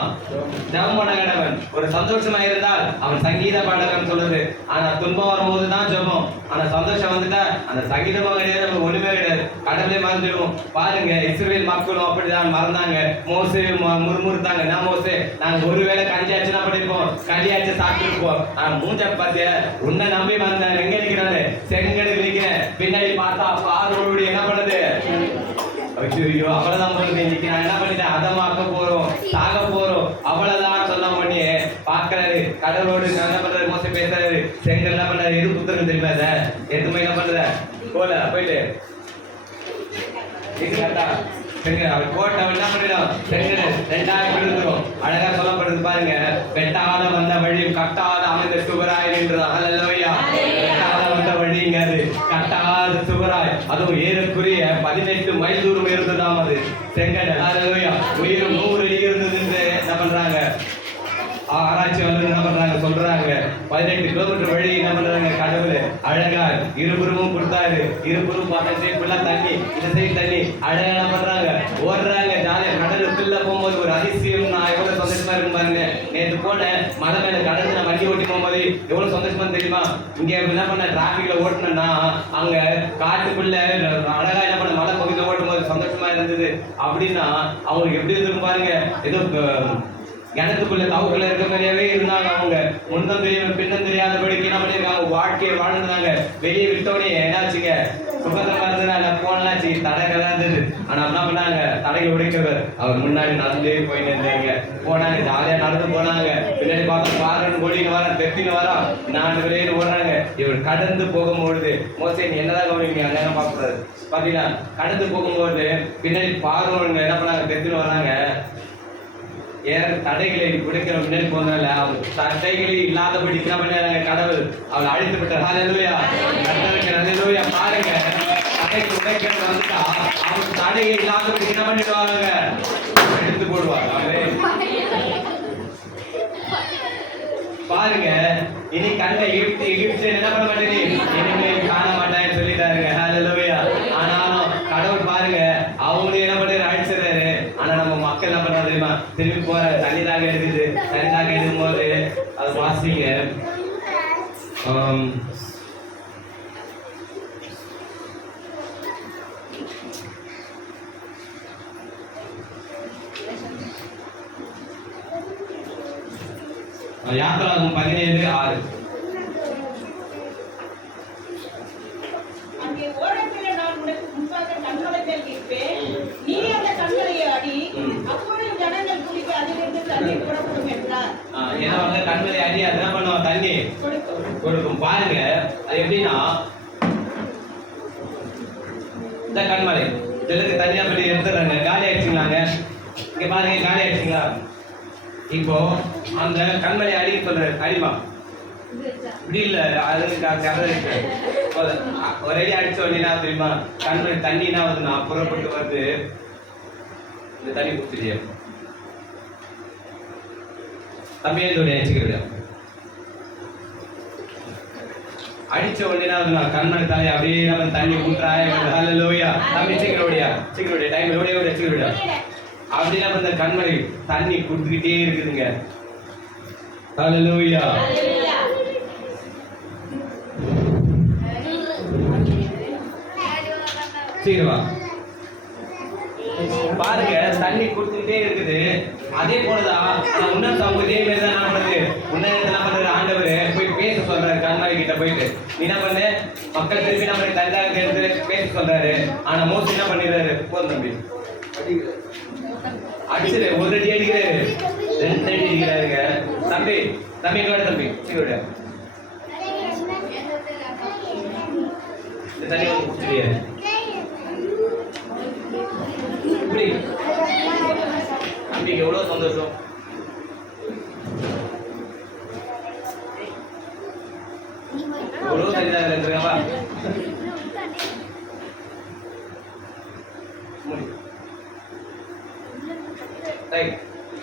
ஜெபம் பண்ண கடவன். ஒரு சந்தோஷமா இருந்தால் அவன் சங்கீத பாடகன் சொல்லுது. ஆனா துன்பம் வரும்போது தான் ஜெபம். ஆனா சந்தோஷம் வந்துட்டா அந்த சங்கீதமும் கிடையாது, நம்ம ஒண்ணுமே கிடையாது. கடவுளே மறந்துடுவோம். பாருங்க இஸ்ரவேல் மக்களும் அப்படிதான் மறந்தாங்க. மோசே முறுமுறுத்தாங்க. நான் மோசே நாங்க ஒருவேளை கஞ்சியாச்சு என்ன பண்ணிருப்போம்? களியாச்சு சாப்பிட்டுருப்போம். ஆனா மூஞ்ச பார்த்து உன்னை நம்பி வந்தேன். எங்க நிக்கிறாரு? செங்கலுக்கு நிக்கிறேன். பின்னாடி பார்த்தா பார்வோடு என்ன பண்ணுது? ஐயோ அவ்வளவுதான் போறது. இன்னைக்கு நான் என்ன பண்ணிட்டேன்? அதமாக்க போறோம், சாக போறோம், அவ்வளவுதான் சொல்ல பண்ணி பாக்குறாரு. கடவுளோடு என்ன பண்றாரு? மோசம் பேசுறாரு. செங்கல் என்ன பண்றாரு? எது புத்தகம் தெரியுமா? எதுவுமே என்ன பண்ற போல போயிட்டு அவர் கோட்டை என்ன பண்ணிடும்? செங்கல் 2000 விழுந்துரும். அழகா சொல்லப்படுறது பாருங்க. வெட்டாத வந்த வழி கட்டாத அமைந்த சுவராய் நின்றது. ஹல்லேலூயா. வெட்டாத வந்த வழிங்க அது கட்டாத சுவராய். அதுவும் ஏறக்குறைய 18 மைல் தூரம் இருந்ததாம் அது செங்கல். ஹல்லேலூயா. உயிரும் 100 அடி இருந்தது என்று என்ன பண்றாங்க? ஆராய்ச்சி வந்து என்ன பண்றாங்க? சொல்றாங்க 18 கிலோமீட்டர் வழி என்ன பண்றாங்க? கடவுள் அழகா இருபுறமும் கொடுத்தாரு. இருபுறம் பார்த்த சைடு ஃபுல்லா தண்ணி, இந்த சைடு தண்ணி. அழகா என்ன பண்றாங்க? ஓடுறாங்க ஜாலியா. கடலுக்குள்ள போகும்போது ஒரு அதிசயம். நான் எவ்வளவு சந்தோஷமா இருக்கும் பாருங்க. நேற்று போனேன் மலை மேல கடந்து நான் வண்டி ஓட்டி போகும்போது எவ்வளவு சந்தோஷமா தெரியுமா? இங்க என்ன பண்ண டிராபிக்ல ஓட்டுனா அங்க காட்டுக்குள்ள அழகா என்ன பண்ண மலை பகுதியில் ஓட்டும் போது சந்தோஷமா இருந்தது. அப்படின்னா அவங்களுக்கு எப்படி இருந்திருக்கும் பாருங்க. ஏதோ கிணத்துக்குள்ள தவுக்குள்ள இருக்க மாதிரியாவே இருந்தாங்க. அவங்க முன்னம் தெரியும் பின்னம் தெரியாதபடிக்கு என்ன பண்ணிருக்காங்க? வாழ்க்கையை வாழ்ந்துருந்தாங்க. வெளியே விட்டோடனே என்னாச்சுங்க? சுகந்தமா இருந்ததுனால போனலாச்சு. தடைகள்லாம் இருந்தது. ஆனா என்ன பண்ணாங்க? தடையை உடைக்கவர் அவர் முன்னாடி நடந்தே போயிட்டு இருந்தாங்க. போனாங்க ஜாலியா நடந்து போனாங்க. பின்னாடி பார்த்தா பாருன்னு ஓடின்னு வர தெப்பின்னு வரா 4 பேரையும் ஓடுறாங்க. இவர் கடந்து போகும்பொழுது மோசே நீ என்னதான் கவனிங்க அங்க பார்க்கக்கூடாது. பாத்தீங்கன்னா கடந்து போகும்போது பின்னாடி பார்வங்க என்ன பண்ணாங்க? தெப்பின்னு வராங்க. தடைகளை குடைக்கிற முன்னாடி போனால அவங்க தடைகளை இல்லாதபடி என்ன பண்ணாங்க? கடவுள் அவளை அழித்து விட்டார். ஹல்லேலூயா. ஹல்லேலூயா. பாருங்க தடைக்கு உடைக்கிறது வந்துட்டா அவங்க தடையை இல்லாதபடி என்ன பண்ணிடுவாங்க? எடுத்து போடுவாங்க. பாருங்க இனி கண்ணை எகிப்து என்ன பண்ண மாட்டேன்? இனிமேல் காண மாட்டேன்னு சொல்லிட்டாருங்க. ஹல்லேலூயா. ஆனாலும் கடவுள் பாருங்க அவங்களே என்ன பண்ணி அழிச்சிடறாரு. ஆனா நம்ம மக்கள் என்ன பண்றது தெரியுமா? திரும்பி போற தண்ணி தாக எடுக்குது. தண்ணி தாக எடுக்கும் போது அது வாசிங்க யாத்திராகமம் 17:6. அங்கே ஓரத்திலே நான் உனக்கு முன்பாக கண்களை தெரிவிப்பேன். நீ அந்த கண்களை அடி, அப்பொழுது ஜனங்கள் குடிக்க அதிலிருந்து தண்ணீர் புறப்படும் என்றார். ஏன்னா வந்து கண்மலை அடி அது என்ன பண்ணுவோம், தண்ணி கொடுக்கும். பாருங்க அது எப்படின்னா, இந்த கண்மலை இதற்கு தனியா பண்ணி எடுத்துறாங்க. காலி ஆயிடுச்சுங்களாங்க, இங்க பாருங்க காலி ஆயிடுச்சுங்களா. இப்போ அந்த கண்மலை அடி சொல்றாரு, அடிமா இப்படி இல்ல, ஒரு அடி அடிச்ச உடனே தெரியுமா, கண்மலை தண்ணி என்ன வருதுன்னா புறப்பட்டு வருது. இந்த தண்ணி குடிச்சிருக்கியா தம்பியே நினைச்சுக்கிறீங்க. அடிச்ச உடனே வருதுன்னா கண்மலை தலை அப்படியே நம்ம தண்ணி ஊற்றாய ஹல்லேலூயா. தம்பி சீக்கிரம் டைம் ஓடியா சீக்கிரம் அப்படின்னா அந்த கண்மலை தண்ணி குடுத்துக்கிட்டே இருக்குதுங்க. ஹல்லேலூயா. சீக்கிரமா பாருங்க தண்ணி குடுத்துக்கிட்டே இருக்குது. அதே போலதான் உன்ன சமூகம் இதே மாதிரி தான் என்ன பண்ணுது, உன்னதத்துல என்ன பண்றாரு ஆண்டவர் போய் பேச சொல்றாரு கண்மலை கிட்ட போயிட்டு. நீ என்ன பண்ணு, மக்கள் திருப்பி நம்ம தந்தாங்க எடுத்து பேச சொல்றாரு. ஆனா மோசம் என்ன பண்ணிடுறாரு, போதும் தம்பி அடிச்சுரு, ஒரு அடி அடிக்கிறாரு, 2 அடி அடிக்கிறாருங்க. தம்பி எங்களோட தம்பி சீக்கிரோட இந்த தண்ணி வந்து குடிச்சிருக்கியா இப்படி. தம்பிக்கு எவ்வளவு சந்தோஷம். எவ்வளவு தண்ணி தான் இருக்குங்கப்பா.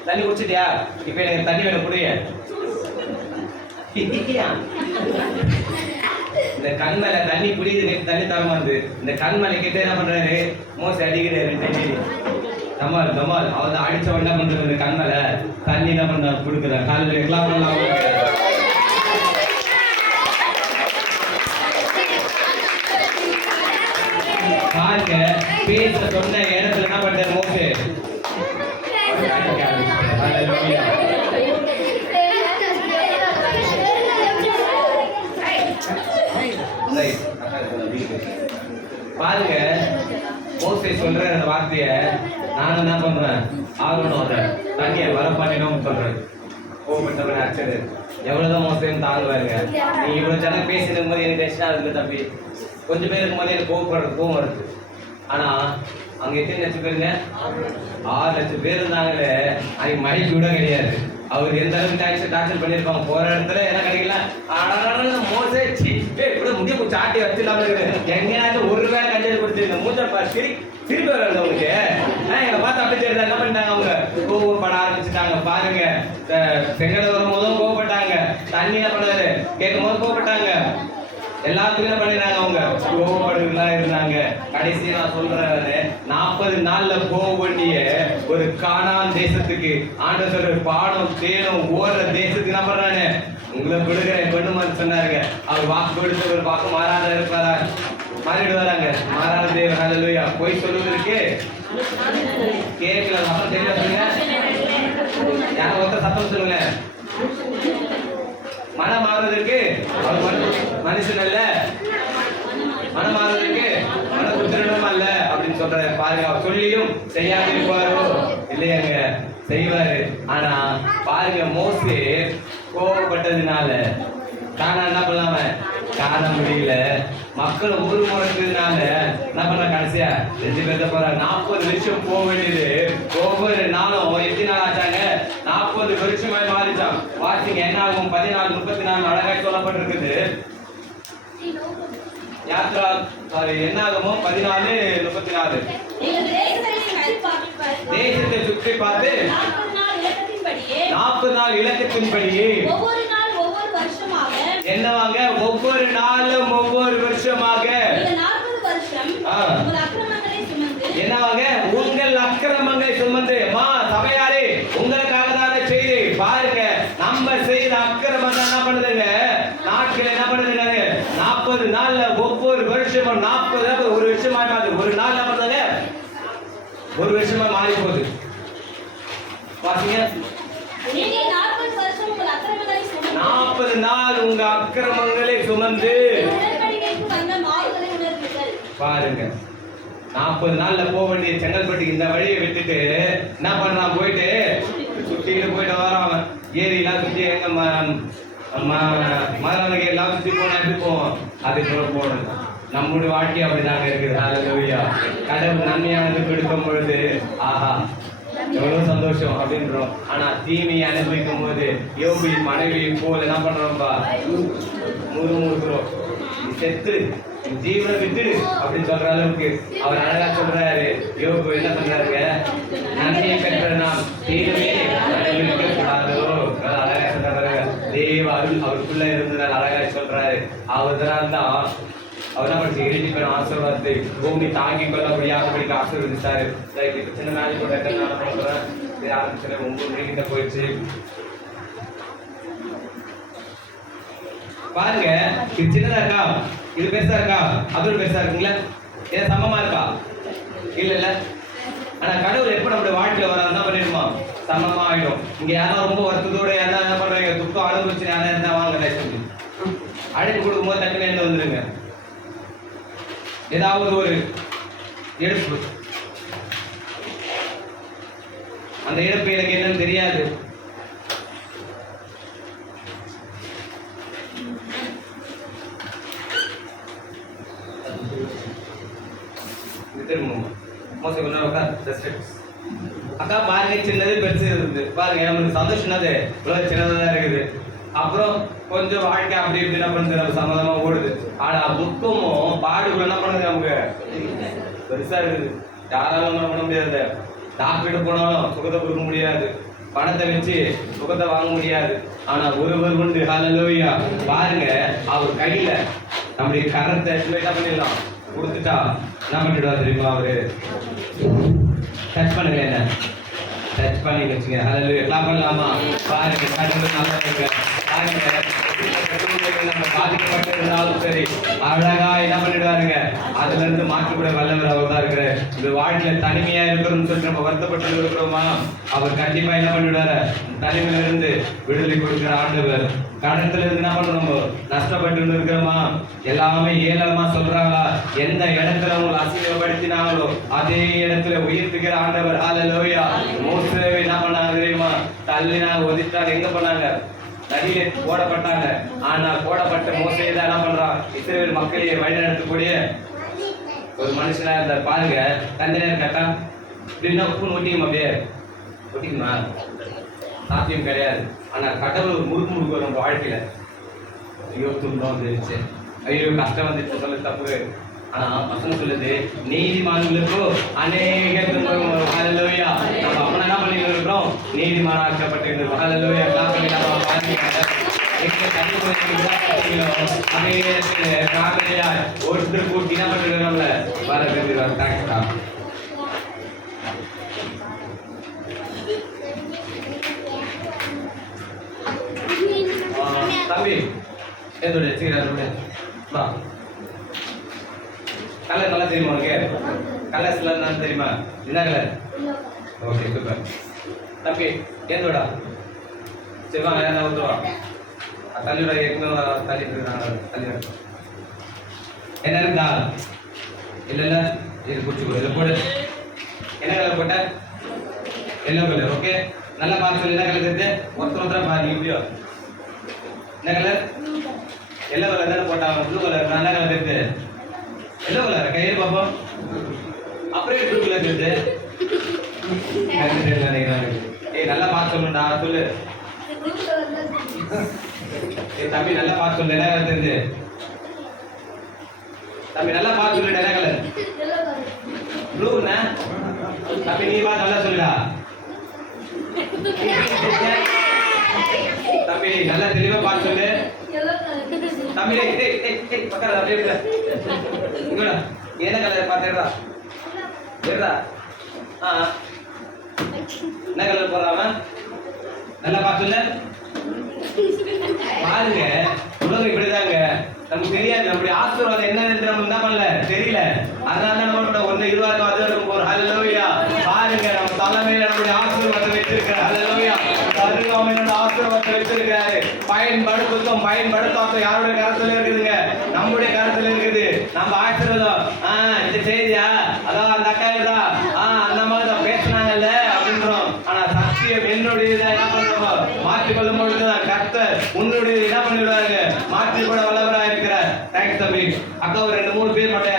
தண்ணி குடிச்சிட்டியா, இப்ப எனக்கு தண்ணி வேணும் புரிய. இந்த கண்மலை தண்ணி குடியுது, தண்ணி தரமாது. இந்த கண்மலை கிட்ட என்ன பண்றாரு, மோச அடிக்கிறாரு. தமால் அவன் அடிச்ச என்ன பண்றது, இந்த கண்மலை தண்ணி என்ன பண்ண கொடுக்குற காலையில் எல்லாம் பண்ணலாம். பாருங்க பேச சொன்ன இடத்துல என்ன பண்றாரு மோசே, பாருங்க மோசே சொல்ற அந்த வார்த்தைய நான் என்ன பண்றேன், ஆகணும் தண்ணிய வர பண்ணிடும் சொல்றேன். கோபப்பட்டவன் அச்சது எவ்வளவுதான் மோசம் தாங்குவாருங்க. நீ இவ்வளவு ஜனம் பேசினும் போது எனக்கு டென்ஷனா இருக்கு தம்பி. கொஞ்சம் பேர் இருக்கும் போது எனக்கு கோவம் வருது. ஆனா அங்க எத்தனை லட்சம் பேருங்க, 6 லட்சம் பேர் இருந்தாங்களே. அன்னைக்கு மைக் கூட கிடையாது. அவர் எந்த அளவுக்கு டாக்டர் பண்ணிருப்பாங்க. போற இடத்துல என்ன கிடைக்கல, மோசே கூட முடிய சாட்டி வச்சிடலாம். எங்கேயாச்சும் ஒரு வேலை கஞ்சல் கொடுத்துருங்க மூச்சப்பா திருப்பி வர்றது அவங்களுக்கு. எங்களை பார்த்து அப்படி தெரியுது என்ன பண்ணிட்டாங்க, அவங்க கோவப்பட ஆரம்பிச்சுட்டாங்க. பாருங்க செங்கலை வரும் போதும் கோவப்பட்டாங்க, தண்ணி என்ன பண்ணாரு கேட்கும் போது கோவப்பட்டாங்க, எல்லாத்துக்கும் என்ன பண்ணிடுறாங்க, அவங்க கோவப்படுறா இருந்தாங்க. கடைசி நான் சொல்றேன், 40 நாள்ல போக வேண்டிய ஒரு கானான் தேசத்துக்கு ஆண்டவர் சொல்ற பாடம் தேனும் ஓடுற தேசத்துக்கு என்ன பண்றானே, உங்களை கொடுக்குறேன் பெண்ணுமான்னு சொன்னாருங்க. அவர் வாக்கு கொடுத்து ஒரு வாக்கு மாறாத இருப்பாரா, மாறிடுவாராங்க. மாறாத தேவன் ஹல்லேலூயா. போய் சொல்லுவதற்கு கேட்கல, அப்புறம் தெரியல சொல்லுங்க, யாரும் ஒருத்தர் சத்தம் சொல்லுங்க. மனம் மாறுவதற்கு அவர் மனுஷன் அல்ல, மனம் மாறுவதற்கு மனபுத்திரனும் அல்ல அப்படின்னு சொல்றாரு. பாருங்க அவர் சொல்லியும் செய்யாது இருப்பாரோ இல்லையாங்க, செய்வாரு. ஆனா பாருங்க மோசே கோபப்பட்டதுனால காண என்ன பண்ணாம காண முடியல. மக்கள் ஊர் முறைக்கிறதுனால என்ன பண்ண, கடைசியா 2 பேர் போற 40 வருஷம் போக வேண்டியது ஒவ்வொரு நாளும் எத்தனை நாள் ஆச்சாங்க, 40 வருஷமாய் மாறிச்சான். வாசிங்க என்ன ஆகும், 14, 34 அழகாய் சொல்லப்பட்டிருக்குது. யாத்ரா என்ன ஆகுமோ 14, 34 தேசத்தை சுற்றி பார்த்து 40 நாள் இலக்கத்தின்படியே என்னவாங்க, ஒவ்வொரு நாளும் ஒவ்வொரு வருஷமாக என்னவாங்க, உங்கள் அக்கிரமங்களை சுமந்து. சபையாரே உங்களுக்காக தானே செய்து பாருங்க, நம்ம செய்த அக்கிரமம் என்ன பண்ணுதுங்க, நாட்கள் என்ன பண்ணுதுங்க, 40 நாள்ல ஒவ்வொரு வருஷமும் 40 ஒரு வருஷமா ஒரு நாள் ஒரு வருஷமா மாறி போகுது. வாசிங்க. நீங்கள் 40 வருஷம் உங்கள் அக்கிரமங்களை சுமந்து 40 நாள் உங்க அக்கிரமங்களை சுமந்து உடன்படிக்கைக்கு வந்த மாறுதலை உணர்வீர்கள். பாருங்க, 40 நாள்ல போக வேண்டிய செங்கல்பட்டுக்கு இந்த வழியை விட்டுட்டு என்ன பண்றான், போயிட்டு சுத்திக்கிட்டு போயிட்டு வரான். அவன் ஏரியெல்லாம் சுத்தி எங்க மதுரானகை எல்லாம் சுத்தி போனா எப்படி போவோம், அது போகணும். நம்முடைய வாழ்க்கை அப்படிதாங்க இருக்குது. ஹல்லேலூயா. கடவுள் நன்மையானது கொடுக்கும் பொழுது ஆஹா எவ்வளவு சந்தோஷம் அப்படின்றோம். ஆனா தீமையை அனுபவிக்கும் போது யோபி மனைவியை போல என்ன பண்றோம்பா, முறுமுறுக்கிறோம். செத்து ஜீவனை விட்டுடு அப்படின்னு சொல்ற அளவுக்கு அவர் அழகா சொல்றாரு. யோபு என்ன பண்றாருங்க, நன்மையை பெற்ற நாம் தீமையை அனுபவிக்க கூடாதோ அழகா சொல்றாரு. தேவ அருள் அவருக்குள்ள இருந்ததால் அழகா சொல்றாரு. அவர்தான் தான் அவர் என்ன பண்ணி இறுதி பெறும் ஆசீர்வாதத்தை பூமி தாங்கி கொள்ளபடியாக ஆசீர்வதிச்சாரு. இப்ப சின்ன நாளைக்கு கூட நான் சொல்றேன், ஆரம்பிச்சு 9 மணிக்கிட்ட போயிடுச்சு. பாருங்க, இது சின்னதா இருக்கா, இது பெருசா இருக்கா, அது பெருசா இருக்குங்களா, ஏன் சமமா இருக்கா, இல்ல இல்ல. ஆனா கடவுள் எப்ப நம்மளுடைய வாழ்க்கையில வர என்ன பண்ணிடுமா, சமமா ஆயிடும். இங்க யாரும் ரொம்ப வருத்தத்தோட யாரா என்ன பண்றாங்க, துக்கம் அனுபவிச்சு யாரா இருந்தா வாங்க சொல்லி அழைப்பு கொடுக்கும் போது டக்குன்னு என்ன வந்துருங்க, ஏதாவது ஒரு எடுப்பு. அந்த எடுப்பு எனக்கு என்னன்னு தெரியாது. அக்கா பாருங்க, சின்னது பெருசு இருக்குது பாருங்க. நம்மளுக்கு சந்தோஷம் அது இவ்வளவு சின்னதா இருக்குது. அப்புறம் கொஞ்சம் வாழ்க்கை அப்படி இப்படி என்ன பண்ணுது, நம்ம சம்மதமா ஓடுது. ஆனா துக்கமும் பாடுகளும் என்ன பண்ணுது, நமக்கு பெருசா இருக்குது. யாராலும் ஒன்றும் பண்ண முடியாது. டாக்டர்கிட்ட போனாலும் சுகத்தை கொடுக்க முடியாது, பணத்தை வச்சு சுகத்தை வாங்க முடியாது. ஆனா ஒருவர் உண்டு. ஹல்லேலூயா. பாருங்க, அவர் கையில நம்முடைய கரத்தை என்ன பண்ணிடலாம், கொடுத்துட்டா என்ன பண்ணிடுவா தெரியுமா, அவரு டச் பண்ணுங்க, என்ன டச் பண்ணி வச்சுங்க. ஹல்லேலூயா. கிளாப் பண்ணலாமா? பாருங்க, கடவுள் நல்லா இருக்கு. நம்ம பாதிக்கப்பட்டிருந்தாலும் சரி அழகா என்ன பண்ணிடுவாருங்க, அதுல இருந்து மாற்றக்கூடிய வல்லவர் அவர் தான் இருக்கிற. இந்த வாழ்க்கையில தனிமையா இருக்கிறோம்னு சொல்லிட்டு நம்ம வருத்தப்பட்டு இருக்கிறோமா, அவர் கண்டிப்பா என்ன பண்ணிடுவாரு, தனிமையில இருந்து விடுதலை கொடுக்கிற ஆண்டவர். கடத்துல இருந்து என்ன பண்றோம், நஷ்டப்பட்டு இருக்கிறோமா, எல்லாமே ஏளனமா சொல்றாங்களா, எந்த இடத்துல அவங்க அசிங்கப்படுத்தினாங்களோ அதே இடத்துல உயிர்த்துக்கிற ஆண்டவர். ஹல்லேலூயா. மோசேவை என்ன பண்ணாங்க தெரியுமா, தள்ளினாங்க, ஒதித்தாங்க. எங்க பண்ணாங்க, நதியிலே போடப்பட்டாங்க. ஆனா போடப்பட்ட மோசே தான் என்ன பண்றான், இஸ்ரவேல் மக்களையே வழி நடத்தக்கூடிய ஒரு மனுஷனா இருந்தார். பாருங்க, தந்தையா இருக்காக்கா இப்படின்னா உப்பு ஒட்டிக்குமா, அப்படியே ஒட்டிக்குமா, சாத்தியம் கிடையாது. ஆனா கடவுள் முறுக்கு நம்ம வாழ்க்கையில ஐயோ துன்பம் வந்துருச்சு, ஐயோ கஷ்டம் வந்துருச்சு சொல்ல தப்பு. ஆனா பசங்க சொல்லுது, நீதிமான்களுக்கோ அநேக துன்பம். ஹல்லேலூயா. நம்ம அப்ப என்ன பண்ணிட்டு இருக்கிறோம், நீதிமானாக்கப்பட்டு இருக்கிறோம். ஹல்லேலூயா. ஒருத்தர் கூட்டி என்ன பண்ணிட்டு நம்மள வர கண்டிப்பா. தம்பி என்னோட வா, கலர் நல்லா தெரியுமா உனக்கு, கலர்ஸ் எல்லாம் தெரியுமா, என்ன கலர், ஓகே சூப்பர். தம்பி என்னோட சரி வாங்க, யாரா வந்துவா தள்ளிவிட, ஏற்கனவே தள்ளிவிட என்ன இருக்கா, இல்ல இல்ல இது குடிச்சுக்கோ, இதை போடு. என்ன கலர் போட்ட, எல்லோ கலர். ஓகே, நல்லா பார்த்து சொல்லி, என்ன கலர் தெரியுது, ஒருத்தர பாருங்க இப்படியோ, என்ன கலர், எல்லோ கலர் தானே போட்டாங்க. ப்ளூ கலர், என்ன கலர் தெரியுது, எல்லோ கலர். கையில பார்ப்போம், அப்படியே ப்ளூ கலர் தெரியுது. ஏய் நல்லா பார்த்து சொல்லுடா, சொல்லு. ஏய் தம்பி நல்லா பார்த்து சொல்லு, என்ன கலர் தெரியுது, தம்பி நல்லா பார்த்து சொல்லு, என்ன கலர், ப்ளூண்ணா. தம்பி நீ பார்த்து நல்லா சொல்லுடா. தம்பி நல்லா தெளிவா பார்த்து சொல்லு. தம்பி பக்கத்துல அப்படியே என்ன கலர் பார்த்துடா, ஏடா என்ன கலர் போடுறாம நல்லா பார்த்துல. பாருங்க, உலகம் இப்படிதாங்க, நமக்கு தெரியாது நம்முடைய ஆசீர்வாதம் என்னன்னு நம்ம என்ன பண்ணல தெரியல. அதனால நம்மளோட ஒண்ணு இதுவா இருக்கும், அது இருக்கும். ஹல்லேலூயா. தலைமையில நம்முடைய ஆசீர்வாதத்தை வச்சிருக்கிறார். அல்லேலூயா. அருகாமையில ஆசீர்வாதத்தை வச்சிருக்காரு. பயன்படுத்தும் பயன்படுத்தாத யாருடைய கருத்துல இருக்குதுங்க? நம்முடைய கருத்துல இருக்குது. நம்ம ஆசீர்வாதம் இந்த செய்தியா அதான் அந்த அக்கா அந்த மாதிரி தான் பேசினாங்கல்ல அப்படின்றோம். ஆனா சத்தியம் என்னுடையதை என்ன பண்ணுவோம்? மாற்றிக்கொள்ளும் பொழுதுதான் கர்த்தர் உன்னுடைய என்ன பண்ணிடுவாங்க? மாற்றி கூட வல்லவராக இருக்கிறார். தேங்க்ஸ் தம்பி. அக்கா ஒரு 2-3 பேர் மட்டும்